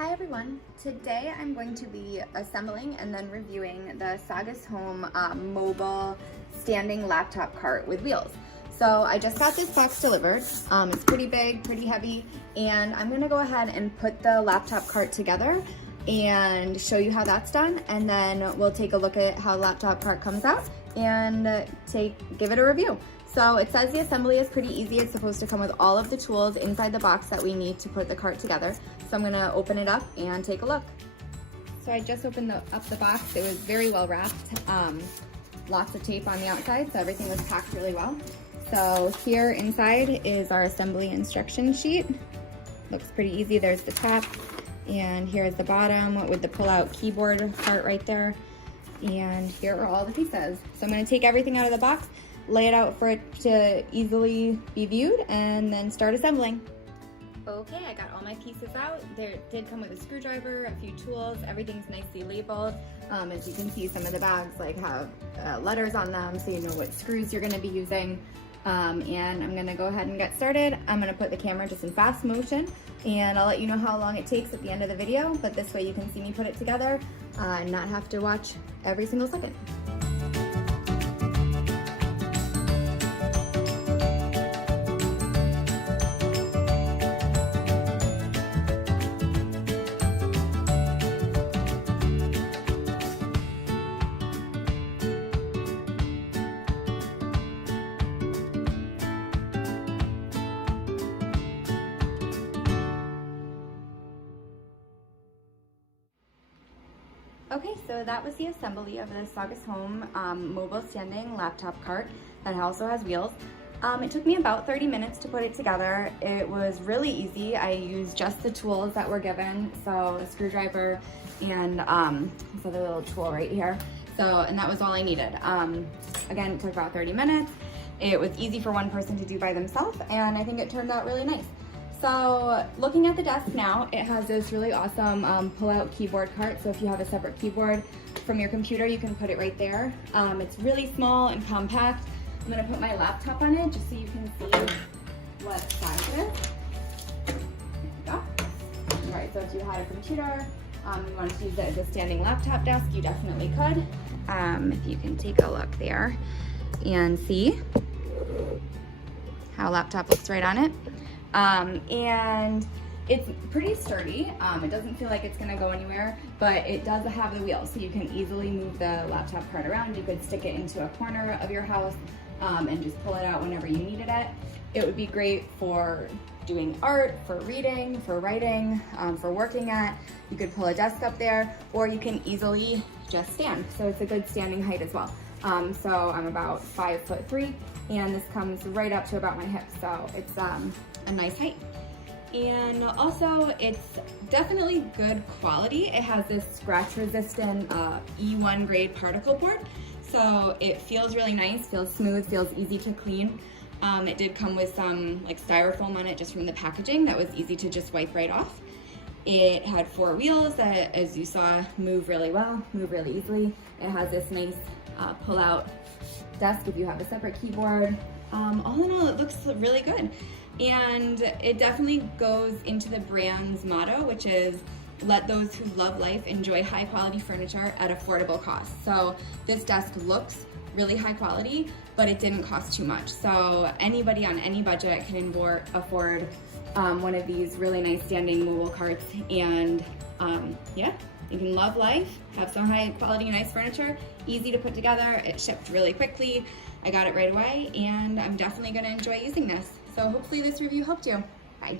Hi everyone, today I'm going to be assembling and then reviewing the Sogeshome mobile standing laptop cart with wheels. So I just got this box delivered. It's pretty big, pretty heavy, and I'm gonna go ahead and put the laptop cart together and show you how that's done, and then we'll take a look at how the laptop cart comes out and give it a review. So it says the assembly is pretty easy. It's supposed to come with all of the tools inside the box that we need to put the cart together. So I'm gonna open it up and take a look. So I just opened up the box. It was very well wrapped. Lots of tape on the outside, so everything was packed really well. So here inside is our assembly instruction sheet. Looks pretty easy. There's the top, and here's the bottom with the pull-out keyboard part right there. And here are all the pieces. So I'm gonna take everything out of the box, lay it out for it to easily be viewed, and then start assembling. Okay, I got all my pieces out. There did come with a screwdriver, a few tools, everything's nicely labeled. As you can see, some of the bags have letters on them, so you know what screws you're gonna be using. And I'm gonna go ahead and get started. I'm gonna put the camera just in fast motion, and I'll let you know how long it takes at the end of the video, but this way you can see me put it together and not have to watch every single second. Okay, so that was the assembly of the Sogeshome mobile standing laptop cart that also has wheels. It took me about 30 minutes to put it together. It was really easy. I used just the tools that were given, so a screwdriver and this other little tool right here. And that was all I needed. Again, it took about 30 minutes. It was easy for one person to do by themselves, and I think it turned out really nice. So looking at the desk now, it has this really awesome pull-out keyboard cart. So if you have a separate keyboard from your computer, you can put it right there. It's really small and compact. I'm gonna put my laptop on it just so you can see what size it is. There you go. All right, so if you had a computer, you wanted to use it as a standing laptop desk, you definitely could. If you can take a look there and see how a laptop looks right on it. And it's pretty sturdy. It doesn't feel like it's gonna go anywhere, but it does have the wheels, so you can easily move the laptop cart around. You could stick it into a corner of your house and just pull it out whenever you needed it. It would be great for doing art, for reading, for writing, for working at. You could pull a desk up there, or you can easily just stand. So it's a good standing height as well. So I'm about 5'3", and this comes right up to about my hips, so it's a nice height. And also, it's definitely good quality. It has this scratch-resistant E1 grade particle board, so it feels really nice, feels smooth, feels easy to clean. It did come with some styrofoam on it just from the packaging that was easy to just wipe right off. It had 4 wheels that, as you saw, move really well, move really easily. It has this nice pull-out desk if you have a separate keyboard. All in all, it looks really good. And it definitely goes into the brand's motto, which is, let those who love life enjoy high quality furniture at affordable costs. So this desk looks really high quality, but it didn't cost too much. So anybody on any budget can afford one of these really nice standing mobile carts. And yeah, you can love life, have some high quality, nice furniture, easy to put together. It shipped really quickly. I got it right away, and I'm definitely gonna enjoy using this. So hopefully this review helped you. Bye.